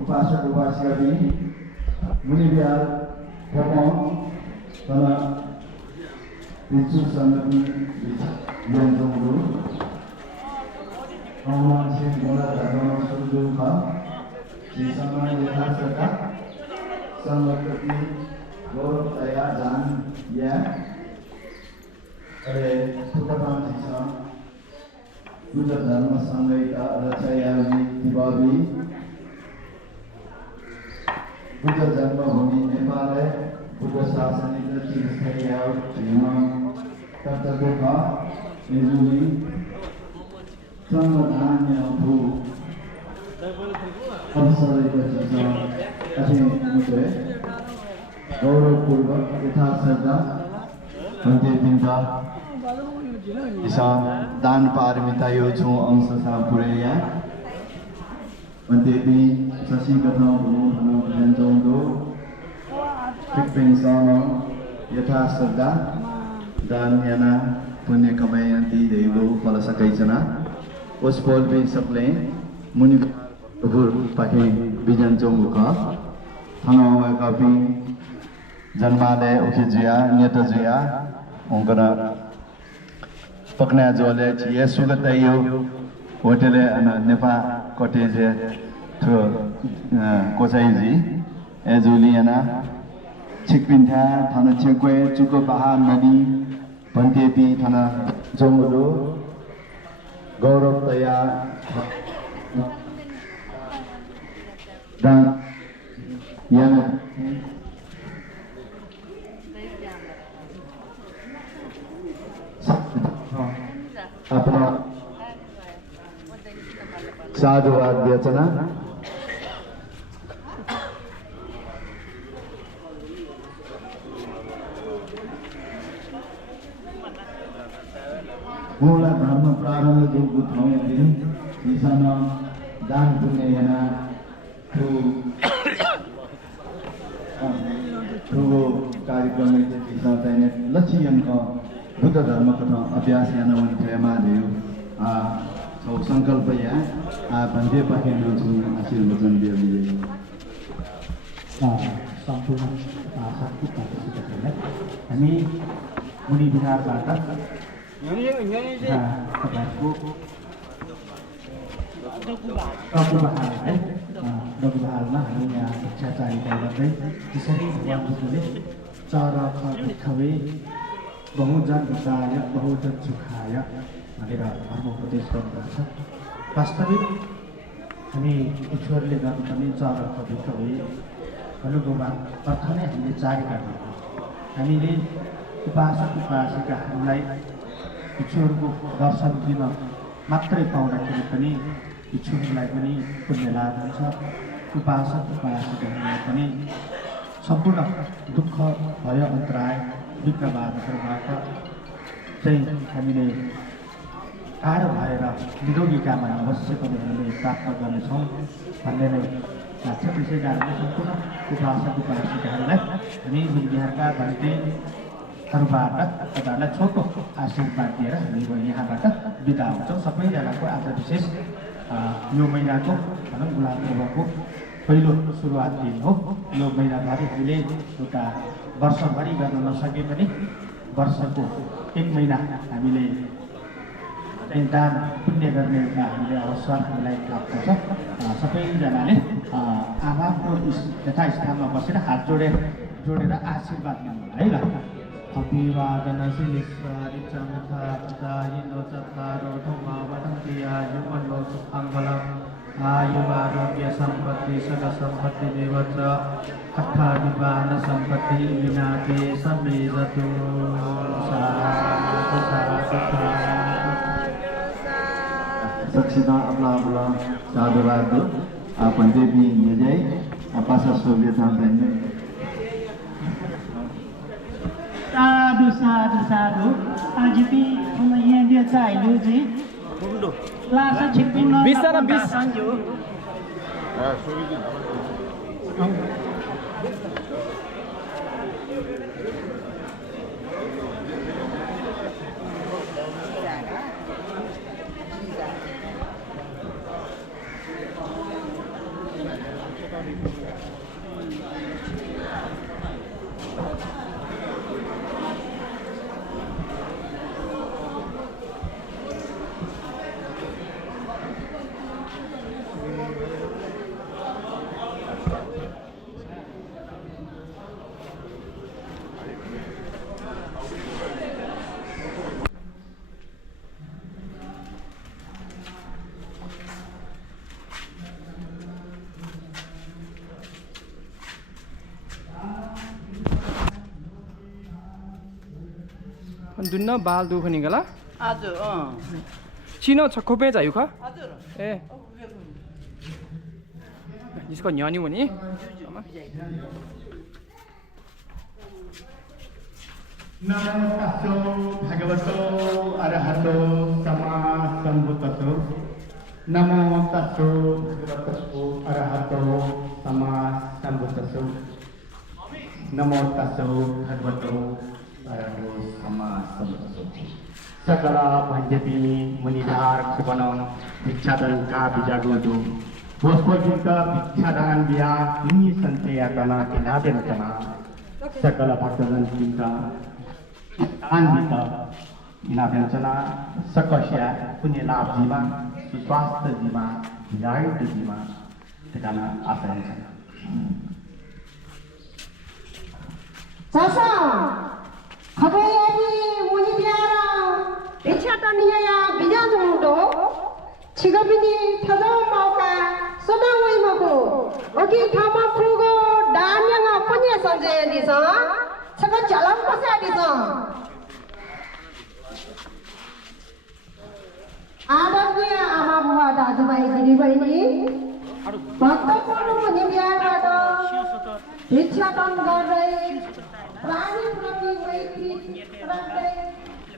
Upasak upasika ini muni biar pokok karena itu sangat yang tunggu orang sih mulai dari suruh si sama kita sekat sama seperti gor saya dan ya tukar sisa Buddha Dharma Sangha Rachaya Dibabi Buddha Dharma Bhumi Nepal Buddha Sasana Tirthaya Terima Tata Gopha Nizuli Sangadhanya Bhu Absara Ika Ati Mute Gaurav Purvak Yatha Sadha Bante Pinta Isa Dan Paramita Yochu Angsa Sampuraya Bante Pi Sasi Katha Bhunu Hanu Janjondo Tikpeng Sama Yatha Sadha Dan Yana Punya Kamayanti Devu Palasakai Jana Uspol Pi Saple Muni Bhur Pahi Bijan Jombuka Hanu Kapi Janmale Ukijaya Nyatazaya Ongkana Pakna Jole Chia Sugatayo Hotele and Nepa Cottage to Kosaizi Juliana Chikpinta Tana Chekwe Chukopaha Nadi Pantepi Tana Jongulu Gaurav Taya Dan Yana अपना साधुवाद व्यचना मूल धर्म प्रारंभ जो गुथावे दिन ईसाना दान पुण्य याना ठु कार्यक्रम में ईसा तैने लक्ष्य का बुद्ध धर्म कथा अभ्यास याना वन प्रेमा देव सौ संकल्प या बंदे पाके नजु आशीर्वचन दिए दिए संपूर्ण शक्ति प्राप्त करने हामी मुनि विहारबाट रघुबहालमा हामी यहाँ शिक्षाचारिता गर्दै त्यसरी भगवान बुद्धले चरा खवे बहुजन हिताय बहुजन सुखाय भनेर धर्मोपदेश गर्नुहुन्छ। वास्तविक हामी ईश्वरले गर्नुपर्ने चरक भित्रले भन्नुभयोमा अर्थ नै हामीले जारी गर्नु हामीले उपासक उपासिकाहरूलाई ईश्वरको दर्शन दिन मात्रै पाउँदाखेरि पनि ईश्वरलाई पनि पुण्य लाभ हुन्छ। उपासक उपासिकाहरूलाई पनि सम्पूर्ण दुःख भय अन्तराय विघ्नबाधहरूबाट चाहिँ हामीले टाढो भएर निरोगी कामना अवश्य पनि हामीले प्राप्त गर्नेछौँ भन्ने नै लाग्छ। त्यसै कारणले सम्पूर्ण उपासक उपासिकाहरूलाई हामी बिहारका भन्तेहरूबाट तपाईँहरूलाई छोटो आशीर्वाद दिएर हामी यहाँबाट बिदा हुन्छौँ। सबैजनाको आज विशेष यो महिनाको भनौँ गुलाम पर्वको पहिलो सुरुवात दिन हो। यो महिनाभरि हामीले एउटा वर्षभरि गर्न नसके पनि वर्षको एक महिना हामीले दान पुण्य गर्ने एउटा हामीले अवसर हामीलाई प्राप्त छ। सबैजनाले आफ्नो यथास्थानमा बसेर हात जोडेर आशीर्वाद माग्नु है ल। अभिवादन शिलिस्वादिचमथा प्रदायिनो चत्वारो धम्मा वदन्ति आयुर्मण्डो सुखं बलं सम्पत्ति सकल सम्पत्ति देवच अट्ठा निपान सम्पत्ति विनाते सम्मेजतु साधु साधु Saksida abla sadhu pandebi nyajai pasal Soviet tangan. Sadu sadu sadu. Ajipi punya dia cai luji. Lasa cipin no. Bisa na bis. दुन्न बाल दुखनी गला Aduh, चिनो छ खोपे जायु खा aduh. ए इसको न्यानी वनी Namo tasso bhagavato arahato sama sambuddhaso. Namo tasso bhagavato arahato sama sambuddhaso. Namo tasso bhagavato arahato sama sambuddhaso. Sakala panjabi munidhar kupanam dikshatan ka bijagodu. Bospo juga dikshatan dia ini santaya kana kinabentana. Sakala bhaktanan cinta Anvita Inabhyantana Sakasya Punya Lav Jiva Suswasta Jiva Yayuta Jiva Tekana Asayantana Sasa Khabaya Muni Biara Echataniya Bijanumudo Chigabini Tadao Mauka Sodawai Maku Oki Kama Frugo Danyanga Punya Sanjaya Disa Saka Jalam Pasa Disa Adanya Ama Bhuwa Dajubai Diribai Ni Bhaktapurnu Muni Biara Do Ichatan Garai Prani Prati Maitri Prati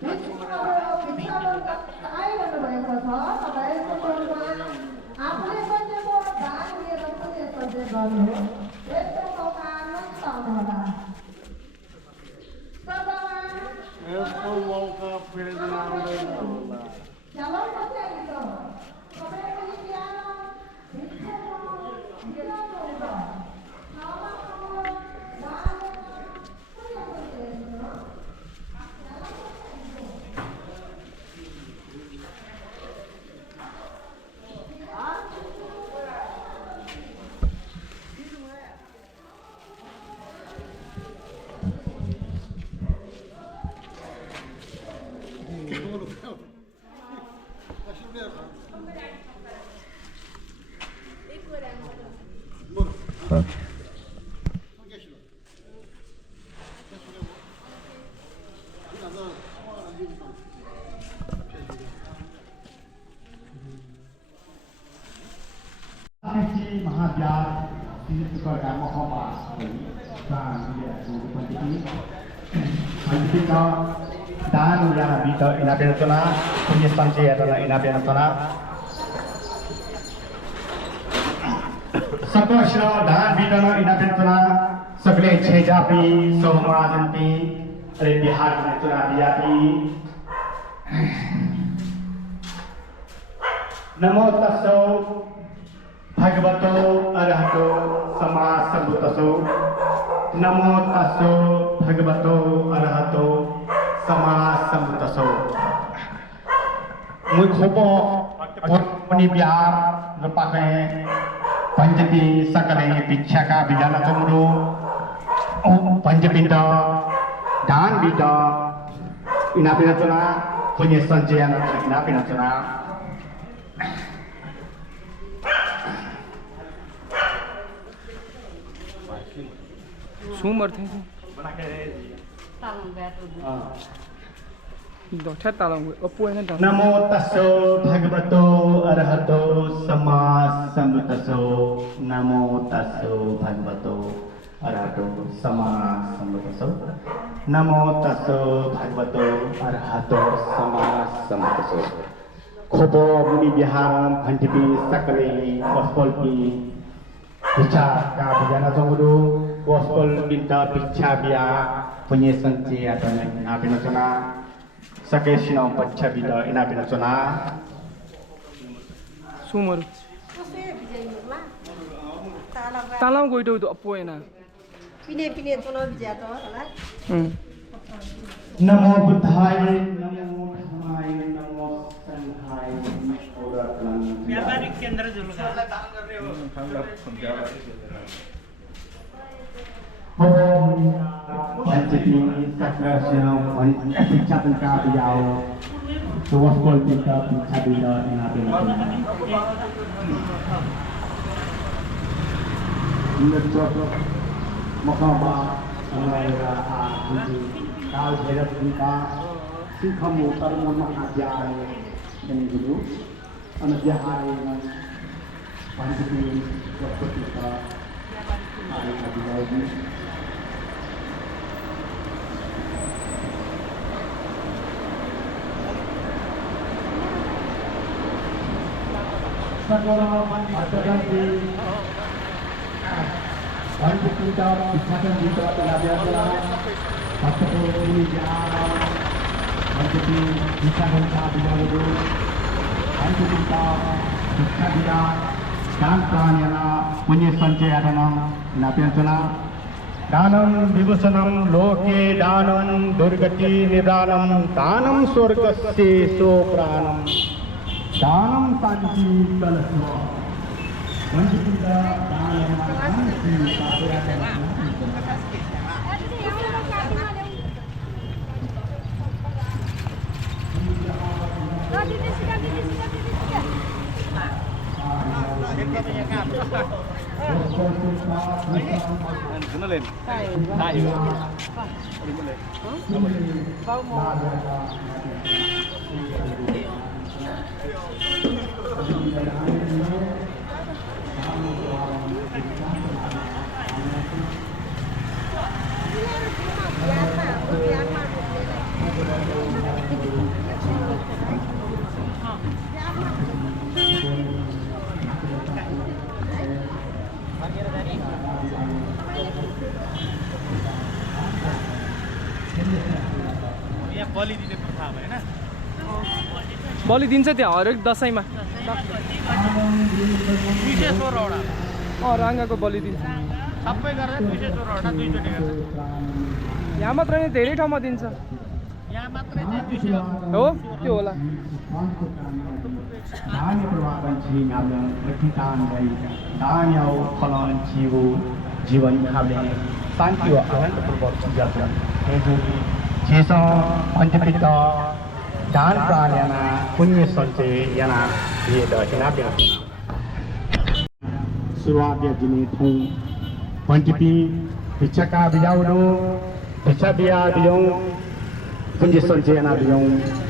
Vichatan Ai Garai Kasa Sabai Kukurma Apne Sanje Ko Dhan Ye Apne Sanje Gano Ekta Kauka Nasta Dhala Sabawan Ekta Kauka Ferdinand Jalan Pasa Itu Sabai Muni Biara Vichatan Gila Mahavyar ini sebagai Muhammad dan dia seperti ini. Ketika dan yang kita inabiyatana punya sanjay adalah inabiyatana. Sakasya dan bidana inabiyatana segala cejapi somajanti lebihar inabiyatana diati. Namo tasso Bhagavato arahato sama sambuddhaso. Namo tasso Bhagavato arahato sama sambuddhaso. Mui khopo Muni Biar Lepake Panjati Sakale Pichaka Bijana Tomuru Panjapinda Dan Bida Inabhinatana Punya Sanjayana Inabhinatana सुमर थे दोठा तालंग अपुए ना नमो तस्सो भगवतो अरहतो सम्मा सम्बुद्धस्सो नमो तस्सो भगवतो अरहतो सम्मा सम्बुद्धस्सो नमो तस्सो भगवतो अरहतो सम्मा सम्बुद्धस्सो खोपो मुनि विहार भण्टिपी सकले वस्पल्पी विचार का बिजाना जंगुरु वस्पल बिन्ता पिच्छा बिया पुण्य संचे अतने नापिनचना सके सिनाउ पच्छा बिदा इनापिनचना सुमर तालां गइदो तो अपुए ना पिने चुनो बिजा तो होला नमो बुद्धाय नमो धम्माय नमो संघाय व्यापारिक केंद्र जुलगा पंचती सक्राशनो पिच्छा का बियाओ तो वस्कोल पिच्छा बिदा इनापिनचना नचो मकामा अनायरा आदि काल भैरव का सिखमो तरमो महाध्याय ini dulu anak jahai panjang waktu kita hari tadi lagi sekolah ajaran di panjang kita bisakan juga belajar satu ini jalan Anjali bisa kita dulu, Anjali kita bisa dia dan pranyana punya sancaya danam napiancana danam vibhusanam loke danam durgati nidranam danam swargasya sopranam danam santi kalasva Anjali kita danam santi kalasva बलि दिन्छ त्यहाँ हरेक दसैँमा राङ्गाको बलि दिन्छ यहाँ मात्र नि धेरै ठाउँमा दिन्छ हो त्यो होला Dani perwakilan Cina yang berkitaan dari Dani au kolon jiwa jiwan khabli santi wa ahan perbuat sejahtera. Itu jisa panjapita dan pranyana punya sanci yana dia dah kenapa? Surat dia jenis tu panjapi bicara biawdo bicara biawdo punya sanci yana biawdo.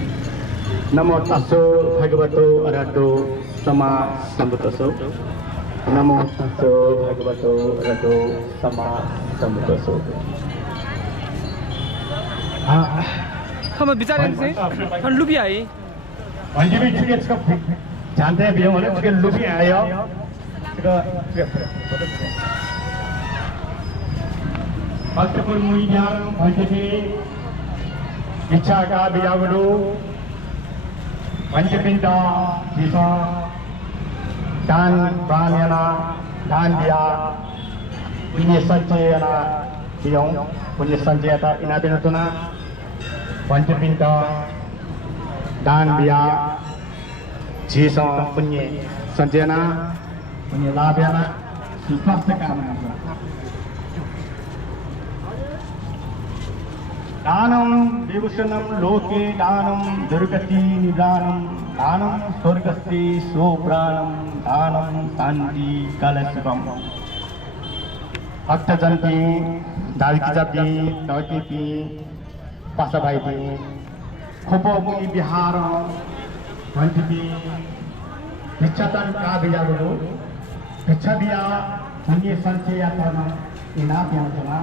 Namo tasso bhagavato arahato sama sambuddhasso Namo tasso bhagavato arahato sama sambuddhasso हम बिचारे से हम लुबी आए अंजी भी चुके इसका जानते हैं भी हम लोग चुके लुबी आए हो भक्तपुर मुईयार अंजी इच्छा का बियावड़ो पंचपिंडा जिसा दान प्राणयना दान दिया पुण्य संचयना दियों पुण्य संचयता इना बिनतुना पंचपिंडा दान दिया जिसा पुण्य संचयना पुण्य लाभयना सुस्वास्थ्य कामना दानं विभूषणं लोके दानं दुर्गति निदानं दानं स्वर्गस्य सोप्राणं दानं शान्ति कलशवम् भक्तजनपी दालकिजापी दौकीपी पासाभाइपी खोपो मुनि बिहार भन्टिपी भिक्षातन का बिजागुरु भिक्षा बिया पुण्य संचय यात्रा इना प्याउजना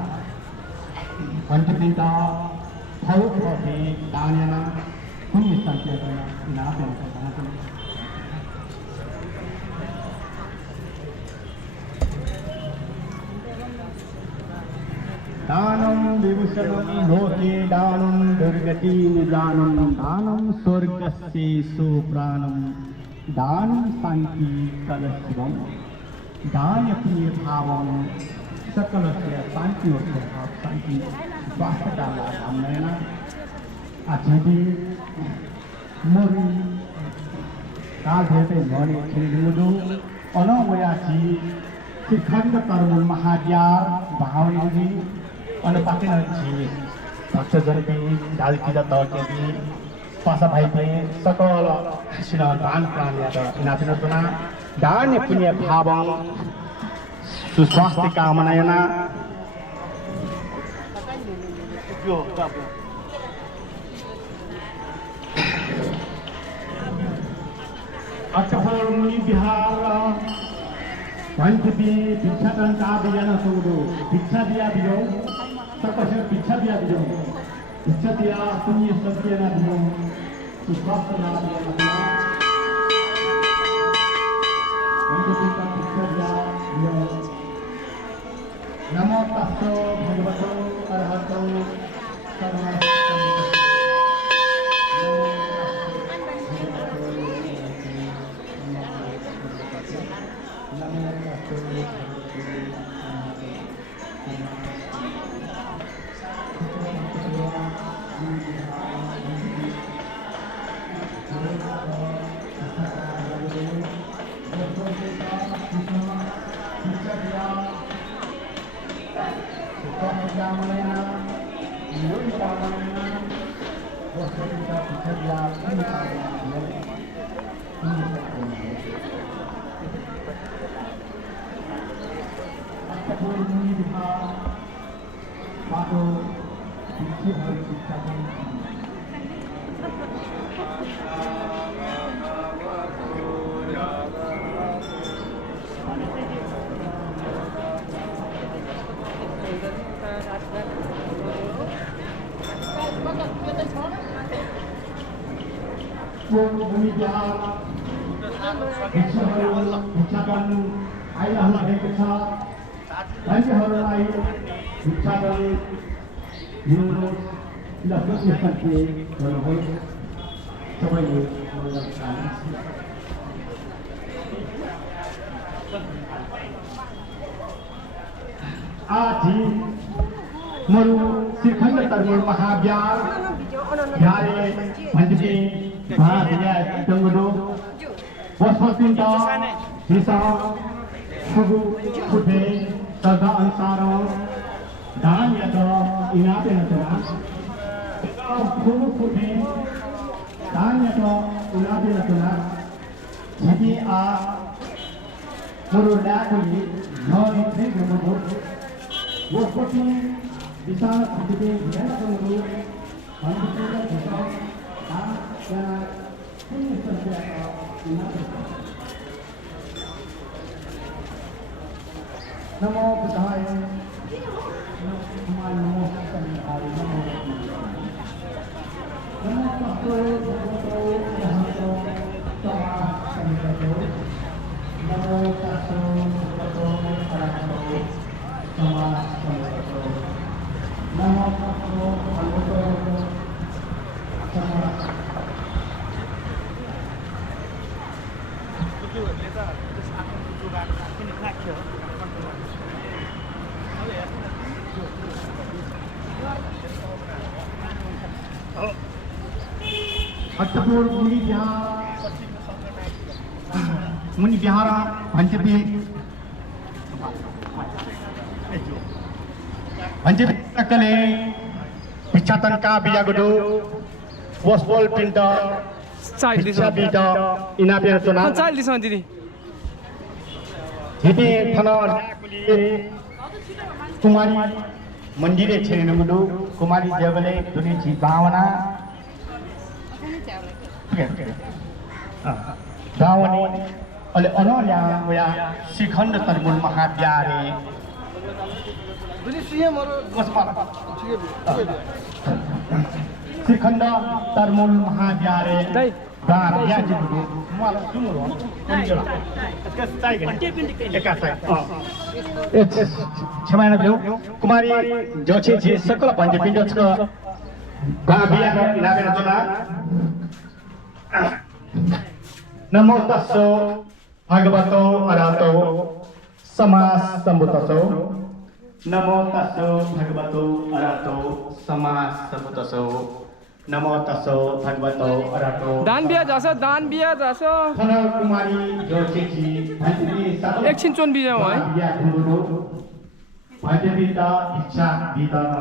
भन्टिपी ता फौ खोपी दानेना पुण्य संचय यात्रा इना प्याउजना दानं विभूषणं लोके दानं दुर्गति निदानं दानं स्वर्गस्य सुप्राणं दानं शान्ति कलशिवं दानप्रिय भावं सकलस्य शान्ति स्वभाव शान्ति स्वास्थ्य कामना कामना आजि मुरि कालभेटे भने खेलुदु अनवयाची शिखण्ड तरुण महाद्यार भावनाजी अनुपातिन जी भक्तजनपी दालकिजा तौकेपी पासाभाइपी सकल सिन दान प्राणियात इनापिनतुना दान पुण्य भावं सुस्वास्थ्य कामनायना अठफल मुनि बिहार भन्टिपी भिक्षाटन का बियान सुगु भिक्षा दिया दियो सकसे भिक्षा दिया दियो भिक्षा दिया पुण्य सत्य ना दियो सुस्वास्थ्य ना दियो भन्टिपी का भिक्षा दिया दियो नमो तस्सो भगवतो अरहतो सम्मा मुनि बिहार भिक्षाटन आइरहनु भएको छ मान्छेहरूलाई भिक्षाटन दिनुहोस् र पुण्य सत्य गर्नुहोस् सबैले आजी मरु श्रीखण्ड तरुण महाव्यार यारे भन्टिपी भादिया टंगडो वसपतिन्त हिसा सुगु खुबे सदा अनुसार दान यत इनाते नतना सुगु खुबे दान यत इनाते नतना छिपी आ मुरुलाकुली नदी थे गमबो वसपति विशाल भन्टिपी ध्यान टंगडो भन्टिपी हिसा नमो बुद्धाय नमो सत्याय नमो तस्सो भगवतो अरहतो सम्मा सम्बुद्धो नमो तस्सो भगवतो अरहतो सम्मा सम्बुद्धो नमो तस्सो भगवतो सम्मा अठपुर मुनि बिहार भन्टिपी सकले भिक्षाटन का बियागुडु वसबोल पिन्ट भिक्षा बिट इनापेर चुना चाल दिस दिदी हिपी थन कुमारी मंदिरे छेनुमुदु कुमारी देवले दुनिची भावना भावने अले अनल्या वया शिखण्ड तरमुल महाव्यारे श्रीखण्ड तरमुल महाव्यारे बाह्या जिबु मलाई सुन्नु हो क्षमा नगर्नु कुमारी जोछे जे सकल पञ्चपिण्ड छ बाबिया इनाबेर चला नमो तस्सो भगवतो अरहतो सम्मा सम्बुद्धस्सो नमो तस्सो भगवतो अरहतो सम्मा सम्बुद्धस्सो नमो तस्सो भगवतो अरहतो दान बिहा जाछ खन कुमारी जोछेची भञ्जनी सकल एकछिन चोन बिजाऊ है बिहा खुन्दुनु भञ्जपिता इच्छा विधान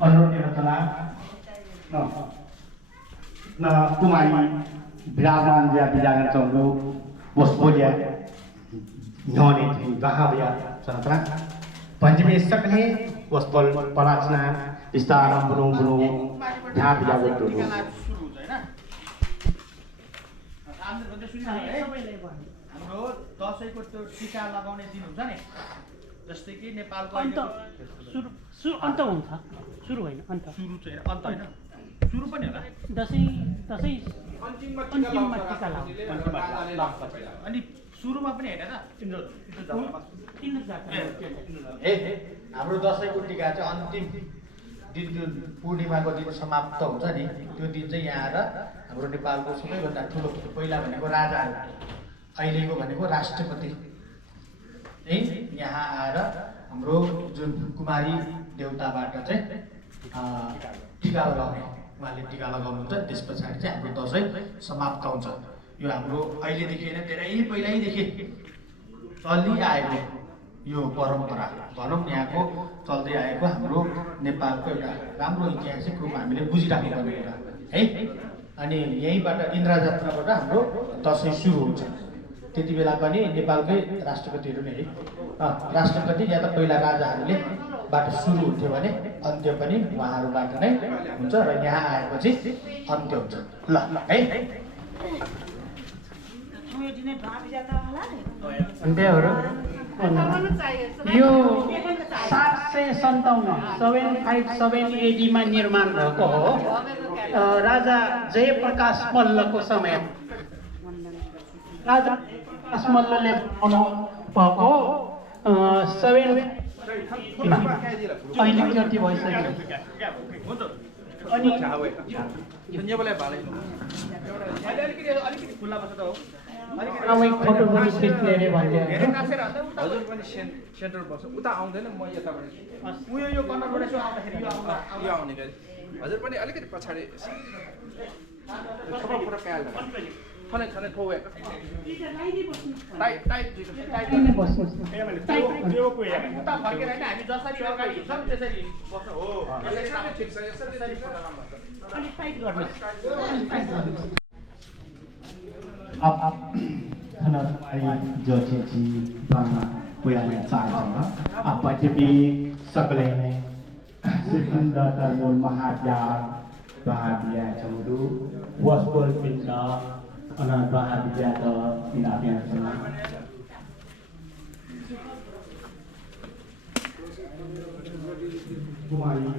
अनुरोध रचना न कुमारी विराजमान ज्या विराजमान चौलो वस्पोलिया न्योने चाहिँ बाहाबिया चनत्रा पञ्चमी सक्ने वस्पोल पराचना विस्तार बुनु बुनु ध्या बिया वस्तु हाम्रो दसैँको त्यो टीका लगाउने दिन हुन्छ नि जस्तै कि नेपालको अन्त अन्त हुन्छ सुरु होइन अन्त सुरु चाहिँ अन्त होइन सुरु पनि होला दसैँ अन्तिममा टीका लाग्छ अनि सुरुमा पनि होइन त हाम्रो दसैँको टीका चाहिँ अन्तिम दिन जुन पूर्णिमाको दिन समाप्त हुन्छ नि त्यो दिन चाहिँ यहाँ आएर हाम्रो नेपालको सबैभन्दा ठुलो पहिला भनेको राजाहरू अहिलेको भनेको राष्ट्रपति है यहाँ आएर हाम्रो जुन कुमारी देउताबाट चाहिँ टीका लगाउने उहाँले टीका लगाउनुहुन्छ त्यस पछाडि चाहिँ हाम्रो दसैँ समाप्त हुन्छ यो हाम्रो अहिलेदेखि होइन धेरै पहिल्यैदेखि चलिआएको यो परम्परा भनौँ यहाँको चल्दै आएको हाम्रो नेपालको एउटा राम्रो ऐतिहासिक रूपमा हामीले बुझिराख्नुपर्ने कुरा है अनि यहीँबाट इन्द्र जात्राबाट हाम्रो दसैँ सुरु हुन्छ त्यति बेला पनि नेपालकै राष्ट्रपतिहरू नै है राष्ट्रपति या त पहिला राजाहरूले बाट सुरु हुन्थ्यो भने अन्त्य पनि उहाँहरूबाट नै हुन्छ र यहाँ आएपछि अन्त्य हुन्छ ल है यो 757 एडीमा निर्माण भएको हो राजा जयप्रकाश मल्लको समय राजा प्रकाश मल्लले बनाउनु भएको 7 अहिले कति भइसक्यो अनि अलिकति खुल्ला बस्छ त हो फोटो पनि खिच्ने अरे भन्दै हजुर पनि सेन्टर बस्छ उता आउँदैन म यताबाट उयो यो कर्नरबाट यसो आउँदाखेरि यो आउने गरी हजुर पनि अलिकति पछाडि थोरै प्याल खने खने ठोवे टाइट टाइट बस्नु उता फर्केर होइन हामी जसरी अगाडि हिँड्छौँ त्यसरी बस्छ हो ठिक छ यसरी अलिक टाइट गर्नुहोस् अब खन जो चीजी बामा पुयाले चाहन्छ अब पछिपि सकले श्रीखण्ड तरमुल महाव्यार बाहाबिया चौरु वस्पोल पिण्ड अन बाहाबिया त इनाबिया छन् कुमारी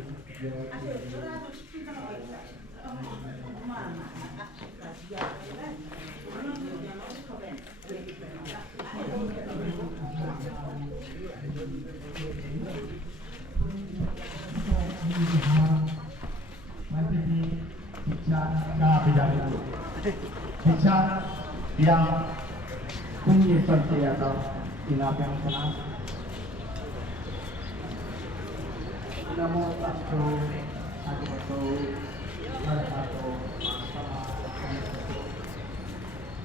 Bisa dia punya sesuatu atau tindakan yang salah. Namo Tassa Bhagavato Arahato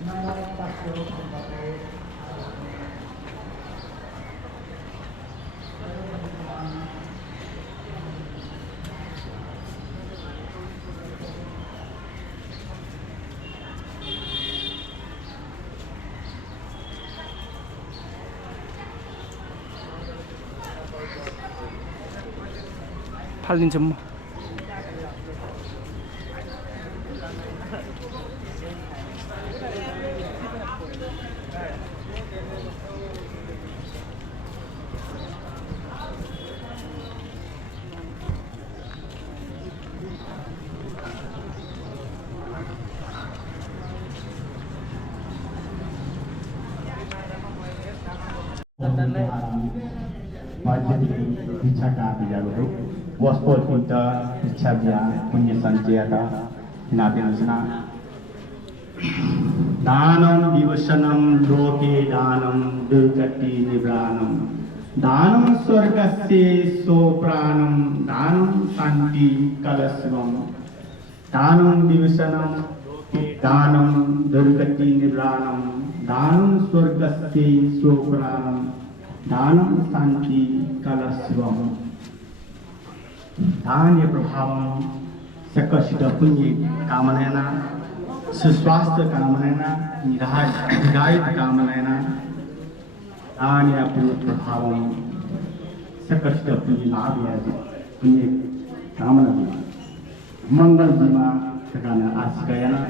Namo Tassa Bhagavato फालिदिन्छु म Bicara bicara waspol kita bicara punya sanjaya nabi nasna danam divasanam loke danam durgati nibranam danam swargasya sopranam danam santi kalasvam danam divasanam danam durgati nibranam danam swargasya sopranam दानं शांति कलस्वम दान्य प्रभावम सकसित पुण्य कामनेना सुस्वास्थ्य कामनेना निरायत कामनेना दान्य पुण्य प्रभावम सकसित पुण्य लाभ यादि पुण्य कामना मंगल जीवा सकाना आशिकायना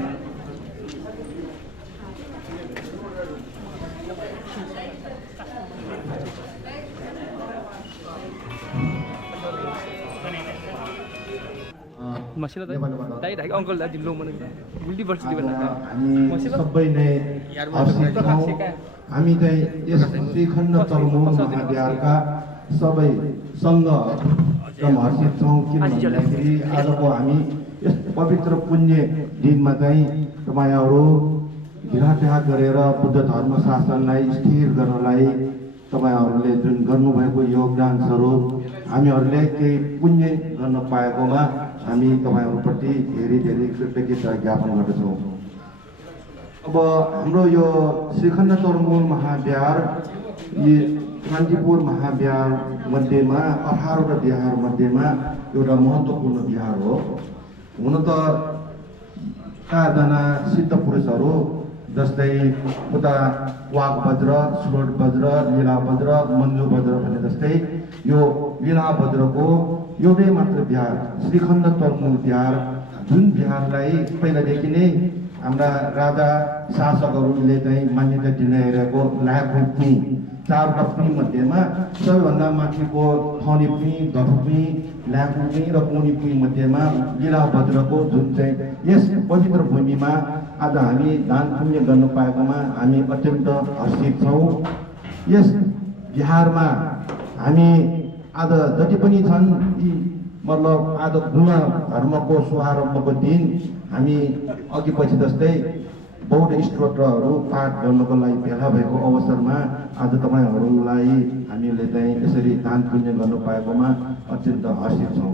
मसिनो दाइ अंकल दा दिलो मन गुल्डी वर्ष दिबन हामी सबै नै हर्षित छौँ हामी चाहिँ यस श्रीखण्ड तरुमूल महाविहारका सबै सङ्घ एकदम हर्षित छौँ किन भन्दाखेरि आजको हामी यस पवित्र पुण्य दिनमा चाहिँ तपाईँहरू गिरात्याग गरेर बुद्ध धर्म शासनलाई स्थिर गर्नलाई तपाईँहरूले जुन गर्नुभएको योगदान स्वरूप हामीहरूले केही पुण्य गर्न पाएकोमा हामी तपाईँहरूप्रति धेरै धेरै कृतज्ञता ज्ञापन गर्दछौँ। अब हाम्रो यो श्रीखण्ड तरुमूल महाविहार यी कान्तिपुर महाविहार मध्येमा 18वटा विहार मध्येमा एउटा महत्त्वपूर्ण विहार हो। हुन त 4 जना सिद्ध पुरुषहरू जस्तै उता वागभद्र, सुरोटभद्र, लीलाभद्र, मञ्जुभद्र भने जस्तै यो लीलाभद्रको एउटै मात्र विहार श्रीखण्ड तरुमूल विहार जुन विहारलाई पहिलादेखि नै हाम्रा राजा शासकहरूले चाहिँ मान्यता दिइरहेको लाखुप्नी 4वटा पुनी मध्येमा सबैभन्दा माथिको थनीपुनी, गफुपुनी, लाखुपुनी र पुनीपुनी मध्येमा लीलाभद्रको जुन चाहिँ यस पवित्र भूमिमा आज हामी दान पुण्य गर्न पाएकोमा हामी अत्यन्त हर्षित छौँ। यस विहारमा हामी आज जति पनि छन् यी मतलब आज गुण धर्मको शुभारम्भको दिन हामी अघि पछि जस्तै बौद्ध स्तोत्रहरू पाठ गर्नको लागि भेला भएको अवसरमा आज तपाईँहरूलाई हामीले चाहिँ यसरी दान पुण्य गर्नु पाएकोमा अत्यन्त हर्षित छौँ।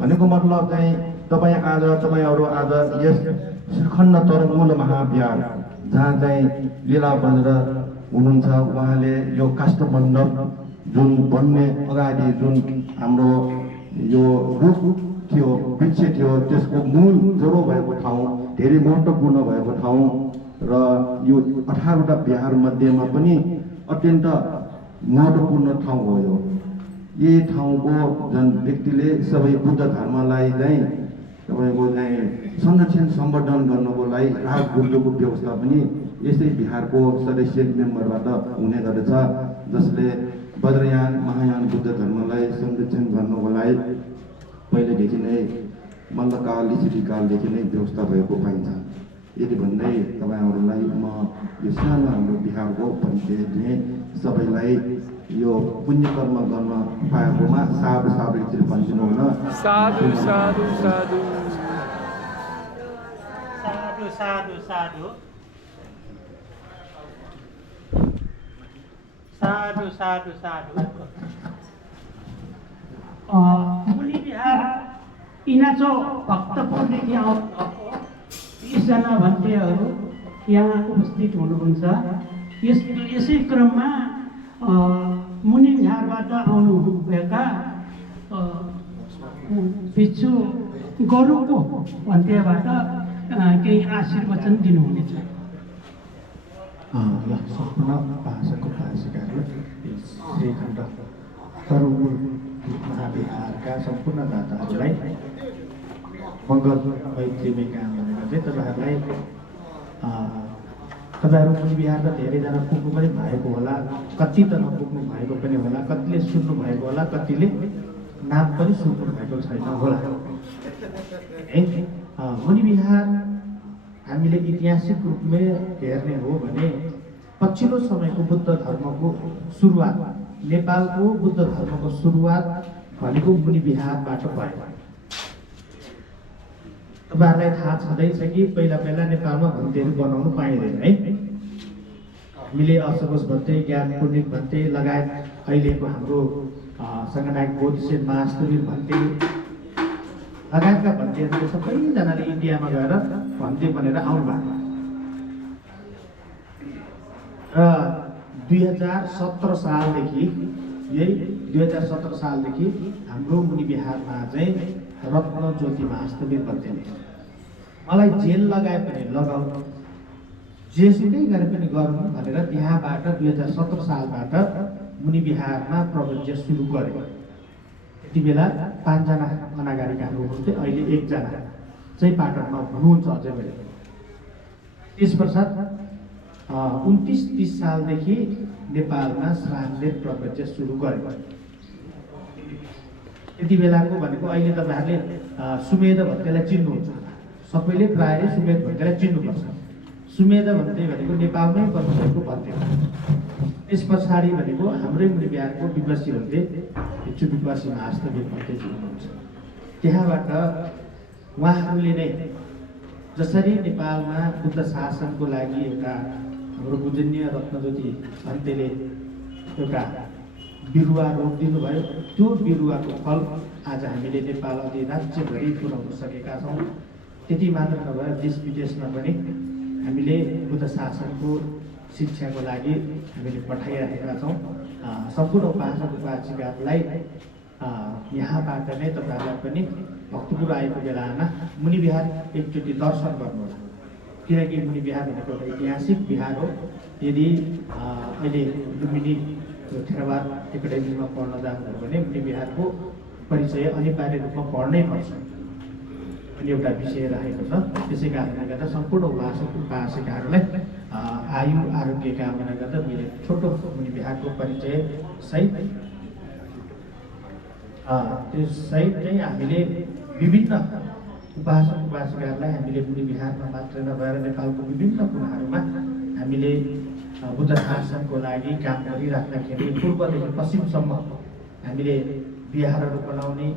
भनेको मतलब चाहिँ तपाईँहरू आज यस श्रीखण्ड तरुमूल महाविहार जहाँ चाहिँ लीलाभद्र हुनुहुन्छ उहाँले यो काष्ठमण्डप जुन बन्ने अगाडि जुन हाम्रो यो रुख थियो, वृक्ष थियो, त्यसको मूल जरो भएको ठाउँ, धेरै महत्त्वपूर्ण भएको ठाउँ र यो 18वटा विहार मध्येमा पनि अत्यन्त महत्त्वपूर्ण ठाउँ हो। यो यही ठाउँको जुन व्यक्तिले सबै बुद्ध धर्मलाई चाहिँ तपाईँको चाहिँ संरक्षण सम्वर्धन गर्नको लागि राज गुरुको व्यवस्था पनि यसै विहारको सदस्य मेम्बरबाट हुने गर्दछ, जसले वज्रयान महायान बुद्ध धर्मलाई संरक्षण गर्नको लागि पहिलेदेखि नै मल्लकाल ऋषिकालदेखि नै व्यवस्था भएको पाइन्छ। यदि भन्दै तपाईँहरूलाई म यो सानो हाम्रो विहारको परिचय दिएँ। सबैलाई यो पुण्य कर्म गर्न पाएकोमा साधु साधु एकचोटि भनिदिनु हुन। साधु साधु साधु साधु साधु साधु साधु साधु साधु मुनि विहार यिनीहरू भक्तपुरदेखि आउनुभएको 30 जना भन्तेहरू यहाँ उपस्थित हुनुहुन्छ। यसै क्रममा मुनि विहारबाट आउनुभएका भिक्षु गरुको भन्तेबाट केही आशीर्वचन दिनुहुनेछ। सम्पूर्ण भाषाको भाषिकाहरू श्रीखण्ड तरुमूल महाविहार बिहारका सम्पूर्ण दाताहरूलाई मङ्गल मैत्रीमै काम भनेर चाहिँ तपाईँहरू मुनि बिहारमा धेरैजना पुग्नु पनि भएको होला, कति त नपुग्नु भएको पनि होला, कतिले सुन्नु भएको होला, कतिले नाम पनि सुन्नु भएको छैन होला है। मुनि बिहार हामीले ऐतिहासिक रूपमा हेर्ने हो भने पछिल्लो समयको बुद्ध धर्मको सुरुवात, नेपालको बुद्ध धर्मको सुरुवात भनेको मुनि बिहारबाट भयो। तपाईँहरूलाई थाहा छँदैछ कि पहिला नेपालमा भन्तेहरू बनाउनु पाइँदैन है। हामीले असकोस भन्थे, ज्ञान पुण्डिक भन्थे, लगायत अहिलेको हाम्रो सङ्गनायक बोधिसेन महास्तवीर भन्थे लगायतका भन्थेहरूले सबैजनाले इन्डियामा गएर भन्थे बनेर आउनु भएको र 2017 सालदेखि यही 2017 सालदेखि हाम्रो मुनि बिहारमा चाहिँ रत्न ज्योति महास्तवीर भन्थेले मलाई जेल लगाए पनि लगाउनु, जेसुकै गरे पनि गर्नु भनेर त्यहाँबाट 2017 सालबाट मुनि बिहारमा प्रवचन सुरु गरेको। त्यति बेला 5 जना अनागारिकाहरू हुन्थे, अहिले 1 जना चाहिँ पाटनमा हुनुहुन्छ अझै पनि। त्यस पश्चात 29-30 सालदेखि नेपालमा श्रामदेव प्रवचन सुरु गरेको। त्यति बेलाको भनेको अहिले तपाईँहरूले सुमेध भन्तेलाई चिन्नुहुन्छ, सबैले प्रायः सुमेध भन्तेलाई चिन्नुपर्छ। सुमेध भन्ते भनेको नेपालमै बस्नुभएको भन्ते। त्यस पछाडि भनेको हाम्रै मुनि बिहारको विपसी भन्थे, भिक्षु विपसी महास्तवीर भन्थे हुनुहुन्छ। त्यहाँबाट उहाँहरूले नै जसरी नेपालमा बुद्ध शासनको लागि एउटा हाम्रो पूजनीय रत्नज्योति भन्तेले एउटा बिरुवा रोपिदिनु भयो, त्यो बिरुवाको फल आज हामीले नेपाल अधिराज्यभरि पुर्याउन सकेका छौँ। त्यति मात्र नभएर देश विदेशमा पनि हामीले बुद्ध शासनको शिक्षाको लागि हामीले पठाइरहेका छौँ। सम्पूर्ण उपासक उपासिकाहरूलाई यहाँबाट नै तपाईँहरूलाई पनि भक्तपुर आएको बेलामा मुनि बिहार एकचोटि दर्शन गर्नुहोला, किनकि मुनि बिहार भनेको एउटा ऐतिहासिक बिहार हो। यदि अहिले लुम्बिनी थेरवाद एकाडेमीमा पढ्न जानुभयो भने मुनि बिहारको परिचय अनिवार्य रूपमा पढ्नै पर्छ अनि एउटा विषय रहेको छ। त्यसै कारणले गर्दा सम्पूर्ण उपासक उपासिकाहरूलाई आयु आरोग्य कामना गर्दा मेरो छोटो मुनि बिहारको परिचय सहित त्यो सहित चाहिँ हामीले विभिन्न उपासक उपासिकाहरूलाई हामीले मुनि बिहारमा मात्र नभएर नेपालको विभिन्न कुराहरूमा हामीले बुद्ध शासनको लागि काम गरिराख्दाखेरि पूर्वदेखि पश्चिमसम्म हामीले बिहारहरू बनाउने,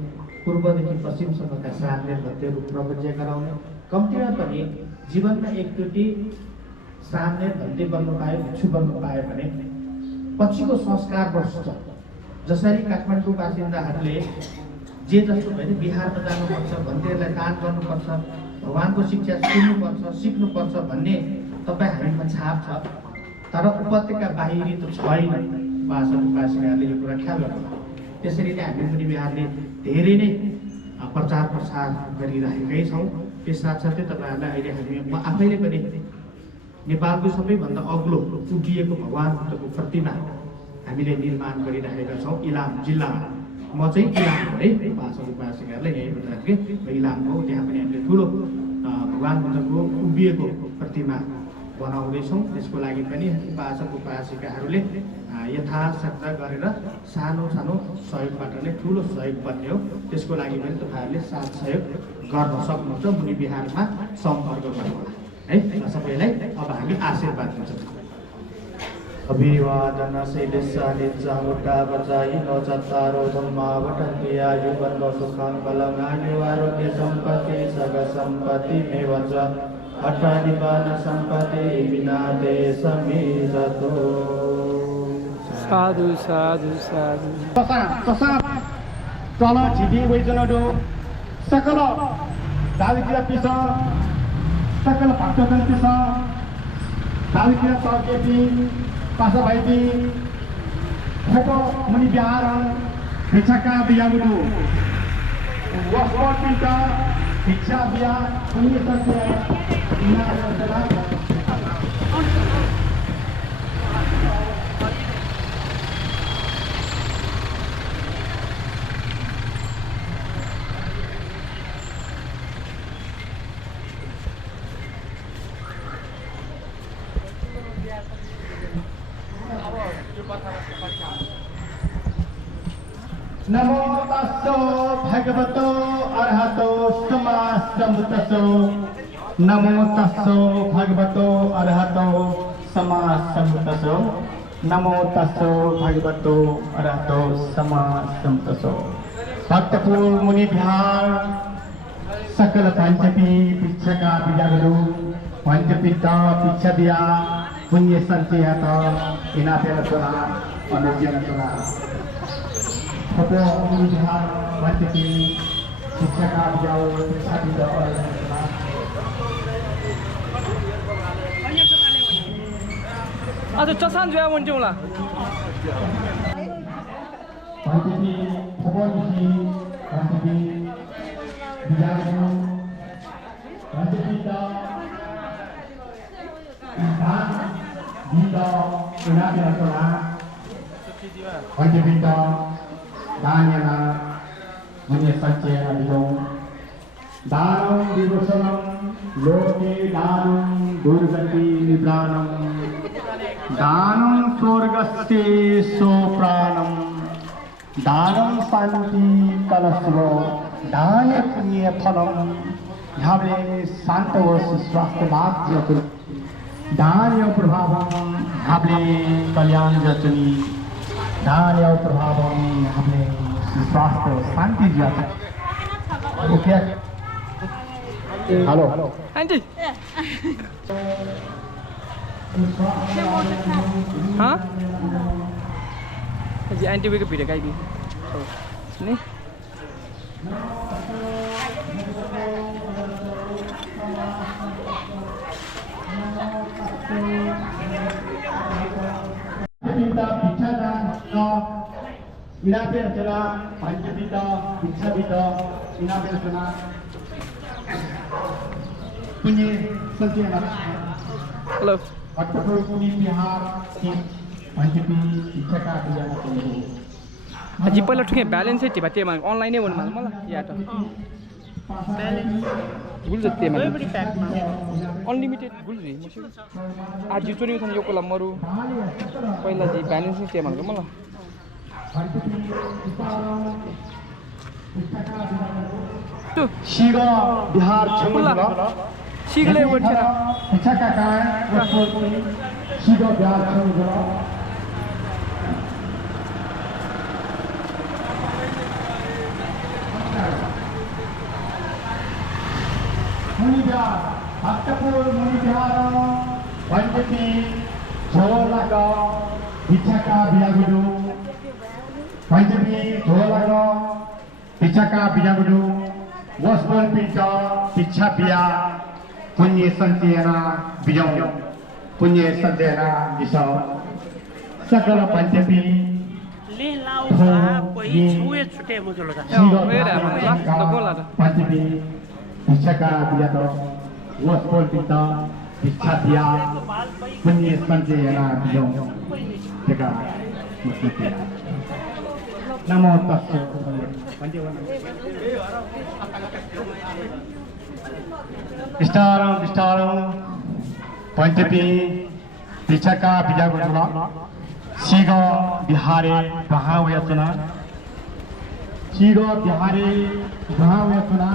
पूर्वदेखि पश्चिमसम्मका श्रामदेव भन्तेहरू प्रवचन गराउने, कम्तीमा पनि जीवनमा एकचोटि श्रामदेव भन्ते बन्न पायो, भिक्षु बन्न पायो भने पछिको संस्कार बस्छ। जसरी काठमाडौँ बासिन्दाहरूले जे जस्तो भने बिहारमा जानुपर्छ, भन्तेहरूलाई दान गर्नुपर्छ, भगवानको शिक्षा सुन्नुपर्छ, सिक्नुपर्छ भन्ने तपाईँ हामीमा छाप छ, तर उपत्यका बाहिरी त छैन। उपासक उपासिकाहरूले यो कुरा ख्याल गर्नु। त्यसरी नै हामी मुनि बिहारले धेरै नै प्रचार प्रसार गरिरहेकै छौँ। त्यस साथसाथै तपाईँहरूलाई अहिले म आफैले पनि नेपालको सबैभन्दा अग्लो उभिएको भगवान बुद्धको प्रतिमा हामीले निर्माण गरिरहेका छौँ इलाम जिल्लामा। म चाहिँ इलाम है, उपासक उपासिकाहरूलाई यहीँ बताएँ म इलामको, त्यहाँ पनि हामीले ठुलो भगवान बुद्धको उभिएको प्रतिमा बनाउँदैछौँ। त्यसको लागि पनि उपासक उपासिकाहरूले यथाशक्ति गरेर सानो सानो सहयोगबाट नै ठुलो सहयोग बन्ने हो। त्यसको लागि पनि तपाईँहरूले साथ सहयोग गर्न सक्नुहुन्छ। मुनि बिहारमा सम्पर्क गर्नुहोला है। सबैलाई अब हामी आशीर्वाद दिन्छौँ। अभिवादन शैलेशालिजामुद्दा वचायिनो चत्तारो धम्मा वटन्ति आयुवन्नो सुखं बलं आयु आरोग्य सम्पत्ति सग सम्पत्ति मेवच अट्टानिपान सम्पत्ति विनादे समीजतो। साधु साधु साधु तसा तल छिदी वैजनडो सकल दावितिर पिस सकल भक्तजन पिस दावितिर सर्केपी पासा भाइपी फोटो मुनि बिहार भिक्षाका बिहाबुडु वस्पर पिता भिक्षा बिहा उनी सके नमो तस्सो भगवतो अरहतो सम्मा सम्बुद्धस्सो नमो तस्सो भगवतो अरहतो सम्मा सम्बुद्धस्सो नमो तस्सो भगवतो अरहतो सम्मा सम्बुद्धस्सो भक्तपुर मुनि विहार सकल पंचपी पिच्छका बिजागलु पंचपिता पिच्छदिया पुण्य संचयत इनापेलतोना अनुज्ञानतोना फोटो मुनि विहार पंचपी पिच्छका बिजागलु पिच्छदिया आज चसान जुया भन्चौँला पंचपी photo निसी पंचपी बिजागलु पंचपिता Dito, sinabi na ito na Pagkipito, danya na Munya Satya na bitong Danong Divosanam Loke Danong Durgati Nibranam Danong Swargasti Sopranam Danong Santi Kalasro Danya Punya Phalam Yhavle Santavas Swasthabhak दान्य प्रभावम हमले कल्याण जचनी दान्य प्रभावम हमले स्वास्थ्य शांति जाता okay hello aunty हाँ जी aunty को video गाइदिनु नि Pinta bicara no inape rachana panchapita pichapita inape rachana punya sanjana hello Bhaktapur Muni Vihar panchapi pichaka bijana kulu अझै पहिला ठुके ब्यालेन्सै थियो त्यहीमा अनलाइनै भन्नु मलाई या त गुल्ज त्यहीमा अनलिमिटेड गुल्ज आज चोरी उठाउनु यो कोला मरु पहिला जी ब्यालेन्सै थियो भनेको मलाई Shiga Bihar Chhamula सिगले उठेर pichaka kai Shiga Bihar Chhamula Muni Vihar, Bhaktapur Muni Vihar, Panchati, Jholaka, Pichaka Bijagudu, Panchati, Jholaka, Pichaka Bijagudu, Waspal Pinta, Pichapia, Punya Santiana Bijau, Punya Santiana Bijau, Sakala Panchati, ले लाउसा कोही छुए छुटे मुझे लगा Panchati, Pichaka Bijato, Waspal Pinta, Pichapia, Punya Santiana Bijau, Jaga Muslikia. Namo Tassa. Istaram, Panchati, Pichaka Bijagudula, Shiga Bihari Bahawayatuna, Shiga Bihari Bahawayatuna,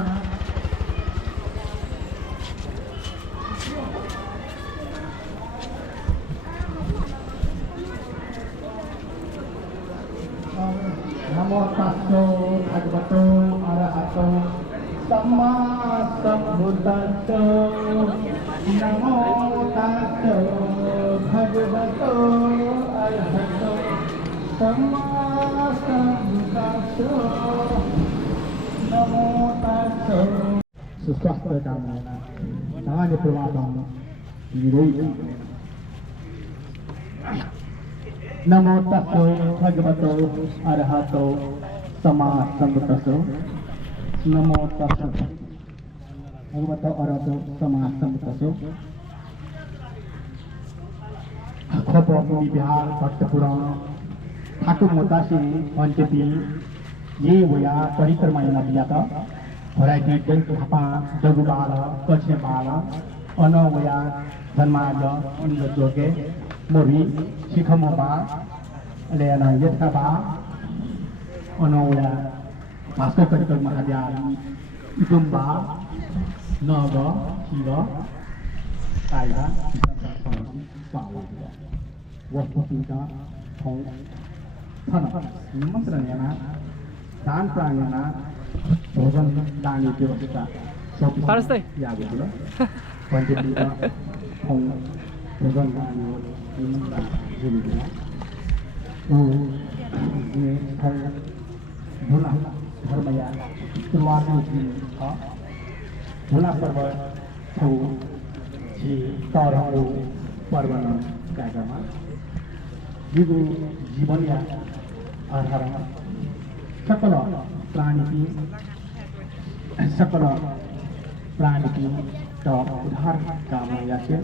Namo Tassa Bhagavato Arahato Samma Sambuddhassa Namo Tassa Bhagavato Arahato Samma Sambuddhassa Namo Tassa Suswastra Kamana Nanya Pravadam Nirogi Namo Tassa Bhagavato Arahato Samma Sambuddhassa Namo Tassa Bhagavato Arahato Samma Sambuddhassa Khopo Muni Vihar Bhaktapura Thakur Motasi Panchati Ye Vaya Parikarmayana Vijata Variety Del Thapa Jagubala Kachnebala Ana Vaya Dhanmaja Inda Joge Mori Shikhamaba Alena Yetaba, Onoya, Master Critical Mahadyan, Itumba, Naga, Higa, Taiga, Power. What was in the home? Namasranyana, Dan Pranyana, Rogan Dani Purita, Thursday. Yagula, Quantita, Home, Rogan Dani, Imunda, Julia, Bula, Hermaya, Tuanu, Bula Perva, who she Toro, Parvana, Kagama, Gibu, Jibonia, Arhara, Sakala, Praniti, Sakala, Praniti, Dog, Udhar, Kamayake,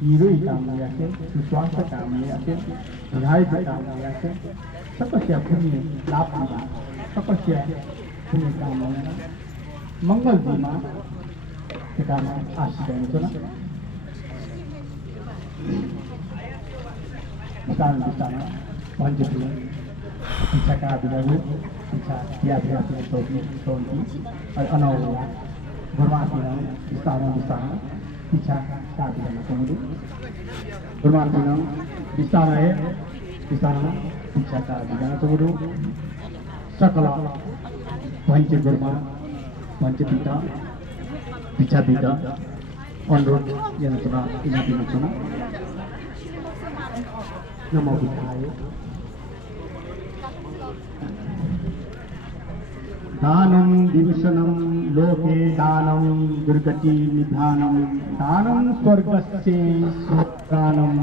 Yuri Kamayake, Suswasa Kamayake, Rai Kamayake, Sapasya Puni, Lapana, Sapasya Puni Kamayana, Mangal Dima, Kama Ashidantona, Sana, Manjapur, Saka Bidawu, Yabia Sophie, Anola, Burmatina, Sana, Picha, Sabina, Burmatina, Pisana, Picha, Sabina, Sakala, Manji Burma, Manjapita, Picha Bida, on road, Yanatuna, Inapinatuna. Namo Buddhaya. Danam Divishanam Loke Danam Durgati Nidhanam Danam Swargasya Sutranam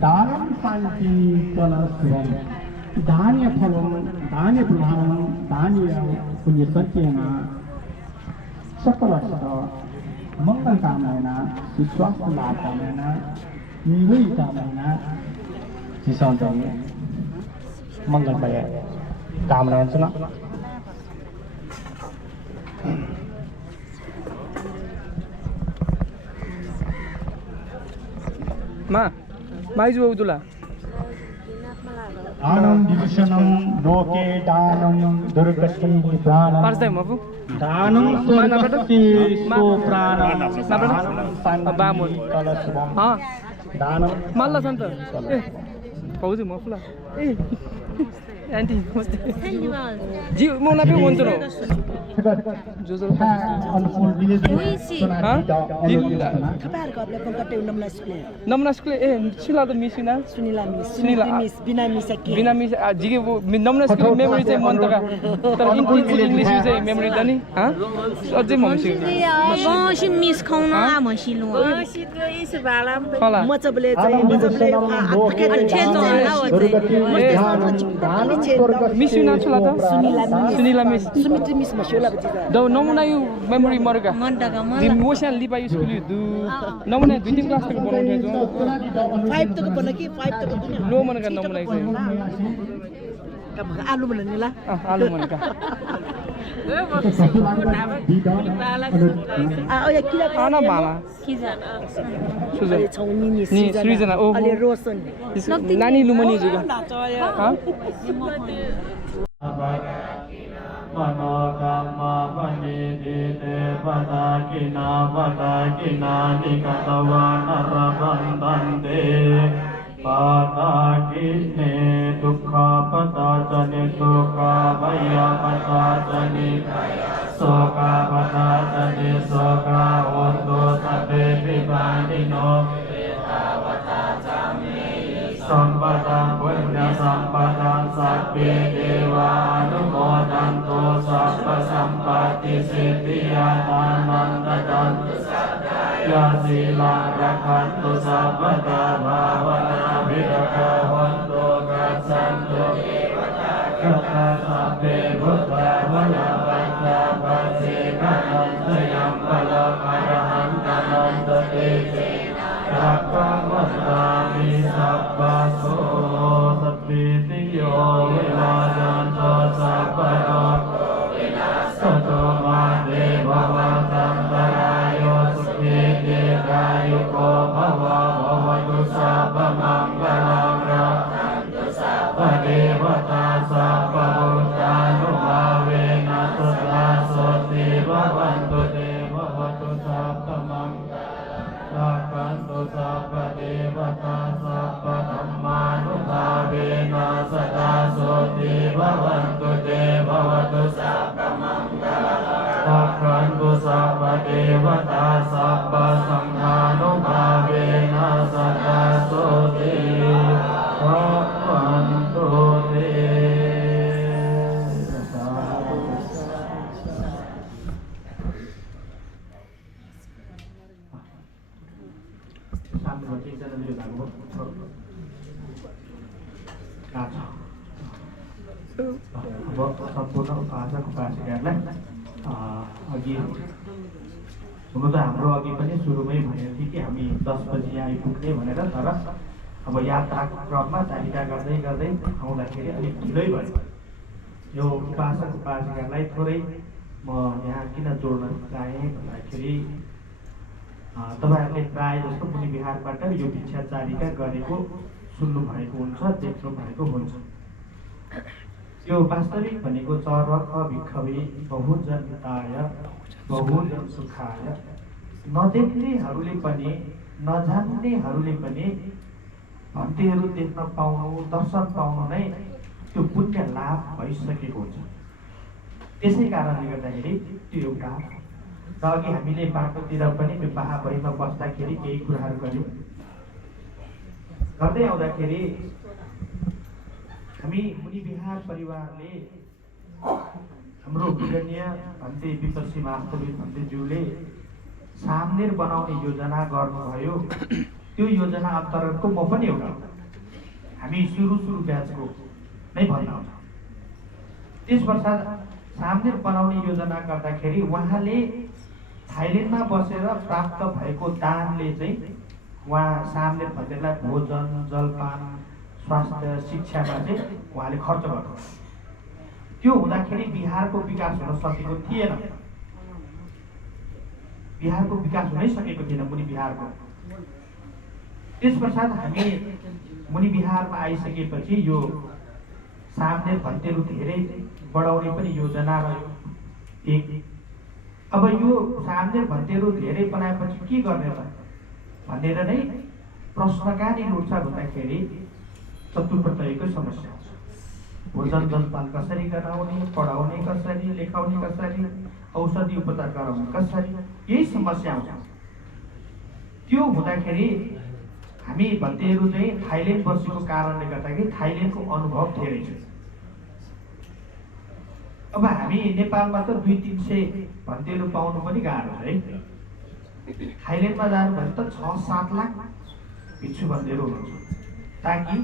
Danam Santi Palasram Dhanya Phalam Dhanya Prabhavam Dhanya Punya Satyana Sakalasta Mangal Kamayana Siswasta Kamayana Nilai Kamayana Sisantanya Mangal Baya Kamayana Suna Maizu Udula. Danam Divishanam Loke Danam Durgati Nidhanam First time, Mafu. Danam Swargasya Sopranam Danam Santi Palasram Danam Malla Santa. Pauzi Mafla. Auntie, what's the Ji Mona Pe Montro. Joseph. Namna school, Shila the Missina, Sunila Miss, Bina Miss, Jigi, Namna school memory say Montaka. English you say memory Dani, huh? What's the Monshi? She Miss Kona, Moshilo. Miss you not Sunila Miss. Though no one you memory Morga. The emotional liba you school you do. No one at the class to go on. 5 to Bonaki, 5 to Bonaki. No one can normalize it. Aluminilla. Alumanica. Anna Mama. Susan. Oh, Nani Lumani. Huh? Manokama Panidite Padakina Padakina Nikatavan Arabandante Padakine Dukha Padajane Dukha Vaya Padajane Soka Padajane Soka Ondo Sabe Vivandino Sampadang Punya Sampadang Sabbe Dewa Anumodanto Sabba Sampati Siddhya Anandadantu Ya Sila Rakhantu Sabbada Bhavana Viraka Hontu Gatsantu Kata Sabbe Buddha Valavata Pasikanantayam Palakarahantanantadete Rakkavatami sabbaso sabbitiyo vilajanto sabbaro sato made bhavatamtarayo sukhite kayuko bhava bhavatu sabba mangalam rakhantu sabba พเทวตาสัพพพุทธานุภาเวนะสัทธาโสติภวันตุเตภวตุสัพพมังรักขันตุสัพพเทวตาสัพพธัมมานุภาเวนะสัทธาโสติภวันตุเตภวตุสัพพมังรักขันตุสัพพเทวตาสัพพสังฆานุภาเวนะสัทธาโสติภวันตุเตशान्तिवती जनले भागवत गाछ अब सम्पूर्ण उपासक उपासिकाहरूलाई अघि हुनु त हाम्रो अघि पनि सुरुमै भनेको थियो कि हामी 10 बजी यहाँ आइपुग्ने भनेर तर अब यात्रा क्रममा तालिका गर्दै गर्दै आउँदाखेरि अलिक ढिलै भयो यो उपासक उपासिकालाई थोरै म यहाँ किन जोड्न चाहेँ भन्दाखेरि तपाईहरुले प्राय जस्तो मुनि बिहारबाट यो भिक्षाचारिका गरेको सुन्नु भएको हुन्छ देख्नु भएको हुन्छ यो वास्तविक भनेको चरक भिक्षवे बहुजन हिताय बहुजन सुखाय नदेख्नेहरूले पनि नजान्नेहरूले पनि भक्तिहरू देख्न पाउनु दर्शन पाउनु नै त्यो पुण्य लाभ भइसकेको हुन्छ त्यसै कारणले गर्दाखेरि त्यो एउटा र अघि हामीले बाटोतिर पनि विवाह भइमा बस्दाखेरि केही कुराहरू गर्यौँ गर्दै आउँदाखेरि हामी मुनि बिहार परिवारले हाम्रो पूजनीय भन्ते विपक्षी वास्तविक भन्तेज्यूले सामनेर बनाउने योजना गर्नुभयो त्यो योजना अन्तर्गतको म पनि एउटा हामी सुरु ब्याचको नै भन्नु आउँछ त्यस पश्चात सामनेर बनाउने योजना गर्दाखेरि उहाँले थाइल्यान्डमा बसेर प्राप्त भएको दानले चाहिँ उहाँ सामनेर भन्नेलाई भोजन जलपान स्वास्थ्य शिक्षामा चाहिँ उहाँले खर्च गर्नु त्यो हुँदाखेरि बिहारको विकास हुन सकेको थिएन बिहारको विकास हुनै सकेको थिएन मुनि बिहारको त्यस पश्चात हामी मुनि बिहारमा आइसकेपछि यो सामनेर भन्तेहरू धेरै बढाउने पनि योजना रह्यो एक अब यो सामनेर भन्तेहरू धेरै बनाएपछि के गर्ने त भनेर नै प्रश्न कहाँनिर उठ्छ भन्दाखेरि चतुर्पतयकै समस्या हुन्छ भोजन जलपान कसरी गराउने पढाउने कसरी लेखाउने कसरी औषधि उपचार गराउने कसरी यही समस्या आउँछ त्यो हुँदाखेरि हामी भन्तेहरू चाहिँ थाइल्यान्ड बसेको कारणले गर्दाखेरि थाइल्यान्डको अनुभव धेरै छ अब हामी नेपालमा त 200-300 भन्तेहरू पाउनु पनि गाह्रो है थाइल्यान्डमा जानु भने त 6-7 लाख भिक्षु भन्तेहरू हुनुहुन्छ ताकि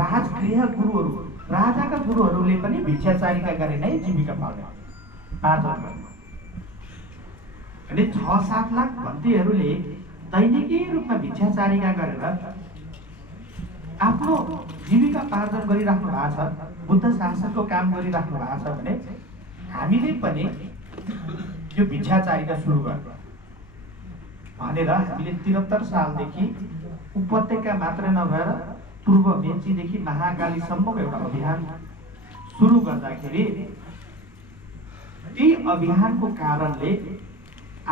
राजगृह गुरुहरू राजाका गुरुहरूले पनि भिक्षाचारिका गरे नै जीविका पाउने आर्जन गर्ने अनि 6-7 लाख भन्तेहरूले दैनिकी रूपमा भिक्षाचारिका गरेर आफ्नो जीविका पार्जन गरिराख्नु भएको छ बुद्ध शासनको काम गरिराख्नु भएको छ भने हामीले पनि यो भिक्षाचारिका सुरु गर्नु भनेर हामीले 73 सालदेखि उपत्यका मात्र नभएर पूर्व मेचीदेखि महाकालीसम्मको एउटा अभियान सुरु गर्दाखेरि यही अभियानको कारणले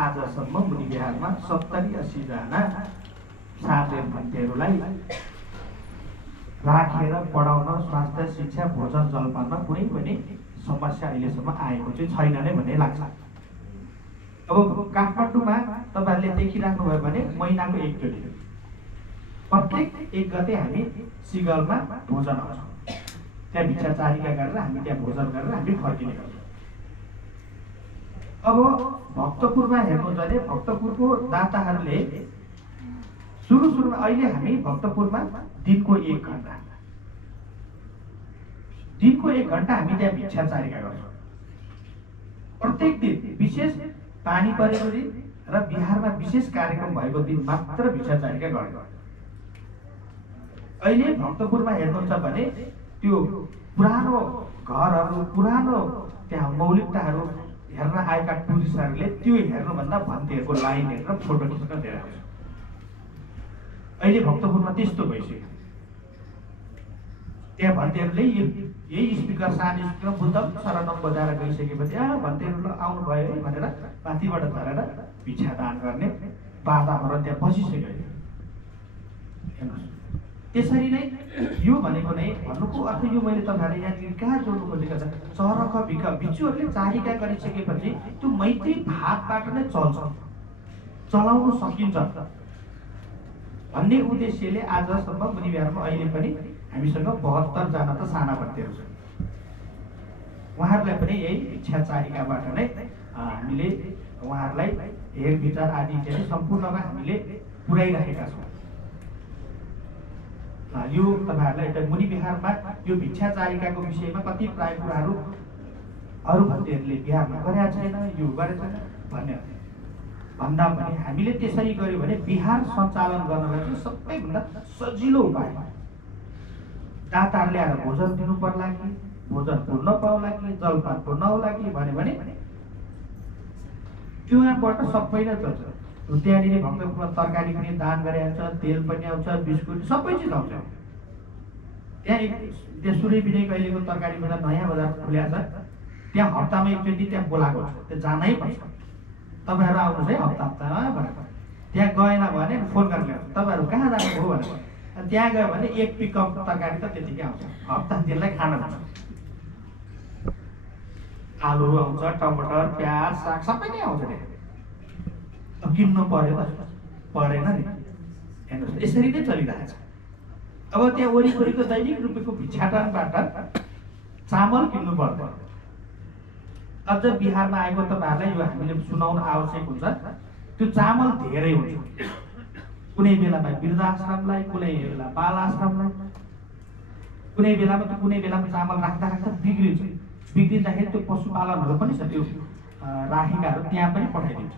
आजसम्म मुनि बिहारमा 70-80 जना सामनेर भन्तेहरूलाई राखेर पढाउन स्वास्थ्य शिक्षा भोजन जलपानमा कुनै पनि समस्या अहिलेसम्म आएको चाहिँ छैन नै भन्ने लाग्छ अब काठमाडौँमा तपाईहरुले देखिराख्नुभयो भने महिनाको एकचोटि प्रत्येक 1 गते हामी सिगलमा भोजन आउँछ त्यहाँ भिक्षाचारिका गरेर हामी त्यहाँ भोजन गरेर हामी फर्किने गर्छौँ अब भक्तपुरमा हेर्नु भने भक्तपुरको दाताहरूले सुरुमा अहिले हामी भक्तपुरमा दिनको 1 घण्टा हामी त्यहाँ भिक्षाचारिका गर्छौँ प्रत्येक दिन विशेष पानी परेको दिन र बिहारमा विशेष कार्यक्रम भएको दिन मात्र भिक्षाचारिका गरेको अहिले भक्तपुरमा हेर्नुहुन्छ भने त्यो पुरानो घरहरू पुरानो त्यहाँ मौलिकताहरू हेर्न आएका टुरिस्टहरूले त्यो हेर्नुभन्दा भन्तेहरूको लाइन हेरेर फोटो खिच्न धेरै आउँछ अहिले भक्तपुरमा त्यस्तो भइसक्यो त्यहाँ भन्तेहरूले यही स्पिकर सानो स्पिकर बुद्धम शरणम बजाएर गइसकेपछि भन्तेहरू आउनुभयो है भनेर माथिबाट झरेर भिक्षा दान गर्ने बाधाबाट त्यहाँ बसिसक्यो। हेर्नुहोस्, त्यसरी नै यो भनेको नै भन्नुको अर्थ यो मैले तपाईँहरूलाई यहाँनिर कहाँ जोड्नु खोजेको छ, चरक भिक्षुहरूले चारिका गरिसकेपछि त्यो मैत्री भावबाट नै चल्छ, चलाउन सकिन्छ भन्ने उद्देश्यले आजसम्म मुनि बिहारमा अहिले पनि हामीसँग 72 जना त साना भन्तेहरू छन्। उहाँहरूलाई पनि यही भिक्षा चारिकाबाट नै हामीले उहाँहरूलाई हेर विचार आदि चाहिँ सम्पूर्णमा हामीले पुर्याइरहेका छौँ। यो तपाईँहरूलाई एउटा मुनि बिहारमा यो भिक्षा चारिकाको विषयमा कति प्राय कुराहरू अरू भन्तेहरूले बिहारमा गरेका छैन, यो गरेको छैन भन्ने भन्दा पनि हामीले त्यसरी गर्यो भने बिहार सञ्चालन गर्नलाई चाहिँ सबैभन्दा सजिलो उपाय। दाताहरूले आएर भोजन दिनु पर्ला कि, भोजन पुर्न पाउला कि, जलपान पुर्न होला कि भन्यो भने त्यहाँबाट सबै नै चल्छ। त्यहाँनिर भक्तपुरमा तरकारी पनि दान गरेको छ, तेल पनि आउँछ, बिस्कुट सबै चिज आउँछ। त्यहाँ सूर्य विजयको अहिलेको तरकारी बजार नयाँ बजार खुलेको छ, त्यहाँ हप्तामा एकचोटि त्यहाँ बोलाएको छ, त्यो जानै पर्छ। तपाईँहरू आउनुहोस् है हप्तामा भनेर त्यहाँ गएन भने फोन गरेर ल्याउँछ, तपाईँहरू कहाँ जानुभयो भनेर। त्यहाँ गयो भने एक पिकअप तरकारी त त्यतिकै आउँछ, हप्ता दिनलाई खान हुन्छ। आलु आउँछ, टमाटर, प्याज, साग सबै नै आउँछ। अब किन्नु पर्यो त परेन नि। हेर्नुहोस्, यसरी नै चलिरहेछ। अब त्यहाँ वरिपरिको दैनिक रुपियाँको भिक्षाटनबाट चामल किन्नु पर्छ। अझ बिहारमा आएको तपाईँहरूलाई यो हामीले सुनाउन आवश्यक हुन्छ, त्यो चामल धेरै हुन्छ। कुनै बेलामा वृद्धाश्रमलाई, कुनै बेला बाल आश्रमलाई, कुनै बेलामा त कुनै बेलामा चामल राख्दा राख्दा बिग्रिन्छ। बिग्रिँदाखेरि त्यो पशुपालनहरू पनि छ, त्यो राखेकाहरू त्यहाँ पनि पठाइदिन्छ।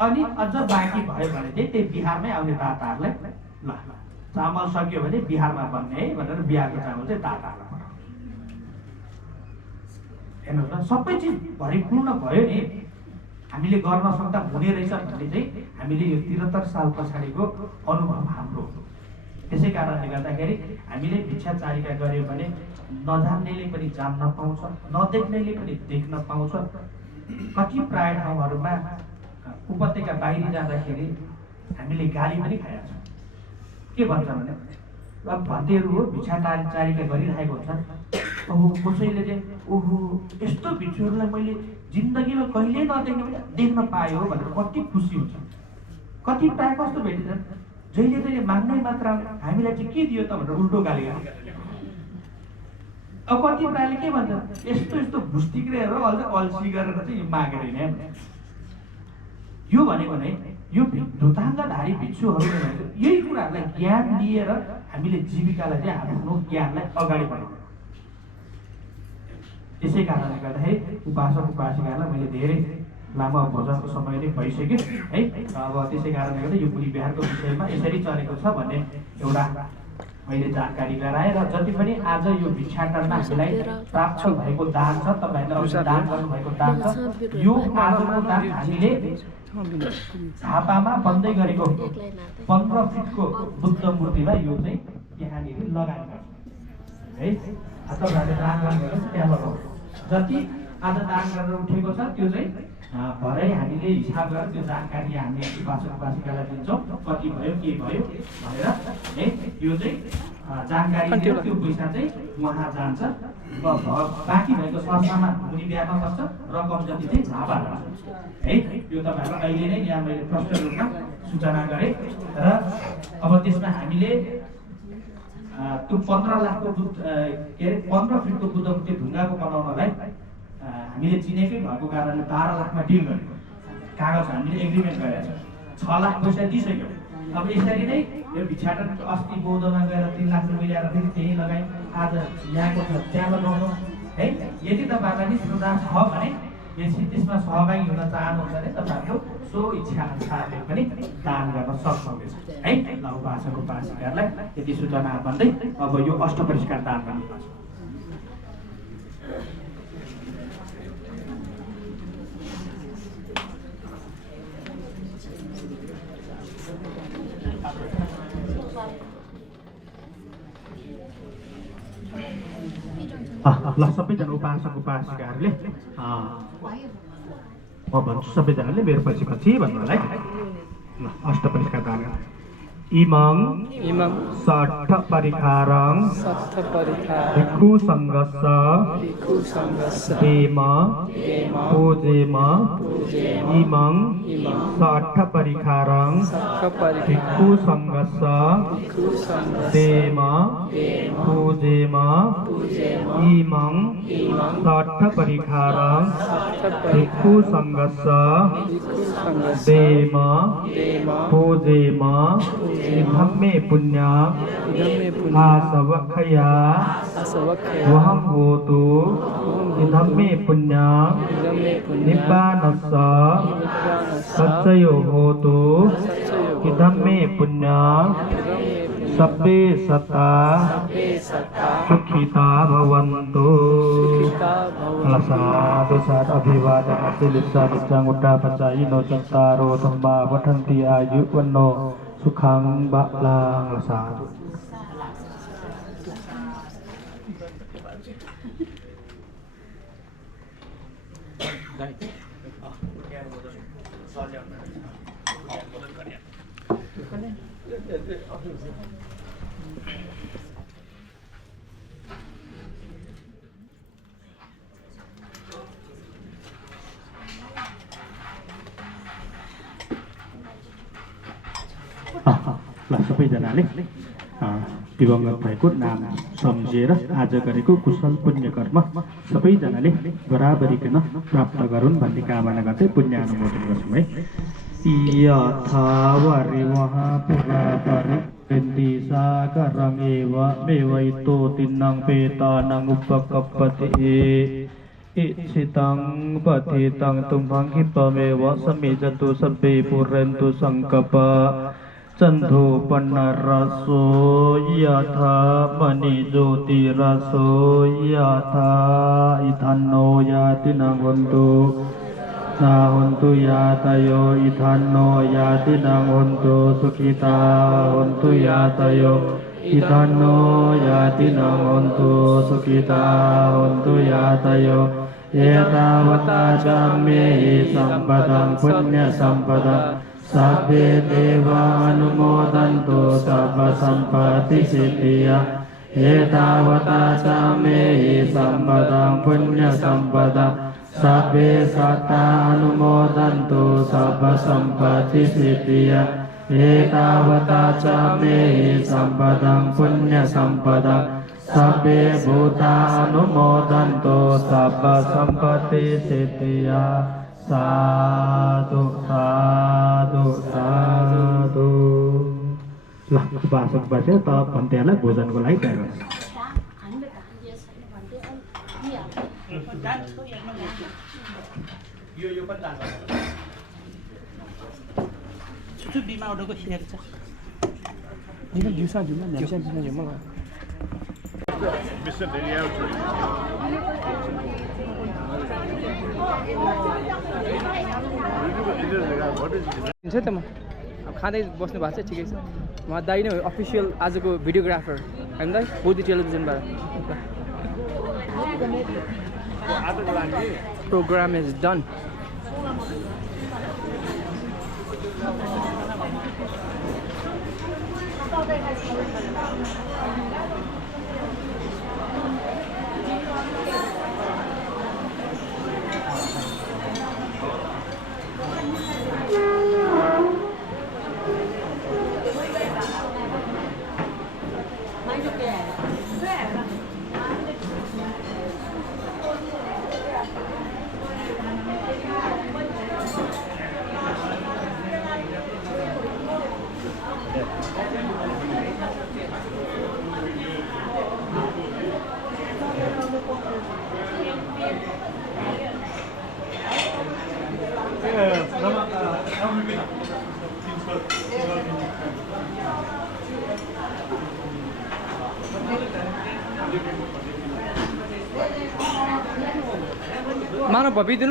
अनि अझ बाँकी भयो भने चाहिँ त्यही बिहारमै आउने दाताहरूलाई ल चामल सक्यो भने बिहारमा बन्ने है भनेर बिहारको चामल चाहिँ दाताहरूलाई पठाउँछ। हेर्नुहोस् न, सबै चिज भरिपूर्ण भयो नि। हामीले गर्न सक्दा हुने रहेछ भन्ने चाहिँ हामीले यो 73 साल पछाडिको अनुभव हाम्रो। त्यसै कारणले गर्दाखेरि हामीले भिक्षा चारिका गऱ्यौँ भने नजान्नेले पनि जान्न पाउँछ, नदेख्नेले पनि देख्न पाउँछ। कति प्राय ठाउँहरूमा उपत्यका बाहिर जाँदाखेरि हामीले गाली पनि खाएका छौँ। के भन्छ भने अब भन्तेहरू हो भिक्षा चारिका गरिरहेको हुन्छ, ओहो कसैले चाहिँ ओहो यस्तो भिक्षुहरूलाई मैले जिन्दगीमा कहिल्यै नदेख्ने भने देख्न पायो भनेर कति खुसी हुन्छ। कति प्राय कस्तो भेटिन्छन्, जहिले जहिले माग्नै मात्र हामीलाई चाहिँ के दियो त भनेर उल्टो गाली गर्छ। अब कति प्रायले के भन्छ, यस्तो यस्तो भुस्टिक्रेहरू अझ अल्छी गरेर चाहिँ यो मागेर हिँड्ने। यो भनेको नै यो धुताङ्गधारी भिक्षुहरूले भनेको यही कुराहरूलाई ज्ञान लिएर हामीले जीविकालाई चाहिँ आफ्नो ज्ञानलाई अगाडि बढाउनु। त्यसै कारणले गर्दाखेरि उपासक उपासिकाहरूलाई मैले धेरै लामो भोजनको समय नै भइसक्यो है। अब त्यसै कारणले गर्दा यो मुनि बिहारको विषयमा यसरी चलेको छ भन्ने एउटा मैले जानकारी गराएँ। र जति पनि आज यो भिक्षाटनमा हामीलाई प्राप्त भएको दान छ, तपाईँहरूले दान गर्नुभएको दान छ, यो आजको दान हामीले झापामा बन्दै गरेको 15 फिटको बुद्ध मूर्तिमा यो चाहिँ त्यहाँनिर लगाइन्छ है। तपाईँहरूले दान गर्नुभएको त्यहाँ लगाउनु। जति आज दान गरेर उठेको छ त्यो चाहिँ भरै हामीले हिसाब गरेर त्यो जानकारी हामी उपासक उपासिकालाई दिन्छौँ, कति भयो के भयो भनेर है। यो चाहिँ जानकारी दिएर त्यो पैसा चाहिँ उहाँ जान्छ। बाँकी भएको संस्थामा मुनि बिहारमा बस्छ, रकम जति चाहिँ झापा जान्छ है। यो तपाईँहरूलाई अहिले नै यहाँ मैले प्रष्ट रूपमा सूचना गरेँ। र अब त्यसमा हामीले त्यो 15 लाखको के अरे 15 फिटको बुद्ध मूर्ति ढुङ्गाको बनाउनलाई हामीले चिनेकै भएको कारणले 12 लाखमा डिल गरेको कागज हामीले एग्रिमेन्ट गरेका छौँ। 6 लाख पैसा दिइसक्यो। अब यसरी नै यो भिक्षाटन अस्ति बौद्धमा गएर 3 लाख रुपियाँ ल्याएर फेरि त्यही लगायौँ। आज यहाँको छ त्यहाँ लगाउनु है। यदि तपाईँहरूलाई श्रद्धा छ भने यदि त्यसमा सहभागी हुन चाहनुहुन्छ भने तपाईँहरूको सो इच्छा अनुसारले पनि दान गर्न सक्नुहुनेछ है। ल उपासक उपासिकाहरूलाई यति सूचना भन्दै अब यो अष्टपरिष्कार दान गर्नुपर्छ। ल सबैजना उपासक उपासिकाहरूले म भन्छु सबैजनाले मेरो पछि पछि भन्नु होला है ल अष्टपरिष्कार दान इमं सठ परिखारं भिक्षु संघस्स देम पूजेम इमं सठ परिखारं भिक्षु संघस्स देम पूजेम इमं सठ परिखारं भिक्षु संघस्स देम पूजेम धम्मे पुण्य आसवखया वहं होतु धम्मे पुण्य निब्बानस्स सच्चयो होतु धम्मे पुण्य सब्बे सत्ता सुखिता भवन्तु साधु साधु अभिवादन सिलिसा चांगुटा पचाई नो चंतारो तम्बा वठंती आयु वन्नो सुखां बालां साधु ल सबैजनाले दिवंगत भएको नाम सम्झेर आज गरेको कुशल पुण्य कर्म सबैजनाले बराबरीकन प्राप्त गरून् भन्ने कामना गर्दै पुण्य अनुमोदन गर्छौँ है यथा वरिवहा पुरा परिन्ति सागरमेव मेवैतो तिन्नं पेतानं उपकप्पते इच्छितं पतितं तुम्भं हिपमेव समिजतु सब्बे पुरन्तु संकप चंधो पन्नरसो यथा मणिज्योतिरसो यथा इथान्नो याति न हन्तु ना हन्तु यातयो इथान्नो याति न हन्तु सुखिता हन्तु यातयो इथान्नो याति न हन्तु सुखिता हन्तु यातयो एतावता च मे सम्पदं पुण्य सम्पदं सब्बे देवा अनुमोदन्तु सर्व सम्पत्ति सिद्धिया एतावता च मे सम्पदं पुण्य सम्पदं सब्बे सत्ता अनुमोदन्तु सर्व सम्पत्ति सिद्धिया एतावता च मे सम्पदं पुण्य सम्पदं सब्बे भूता अनुमोदन्तु सर्व सम्पत्ति सिद्धिया साधु साधु साधु ल उपासक बसेर त भन्तेहरूलाई भोजनको लागि तयार गर्छ हुन्छ त म अब खाँदै बस्नु भएको छ ठिकै छ म दाइ नै हो अफिसियल आजको भिडियोग्राफर होइन दाइ बोधी टेलिभिजनबाट प्रोग्राम इज डन मानव भविदिनु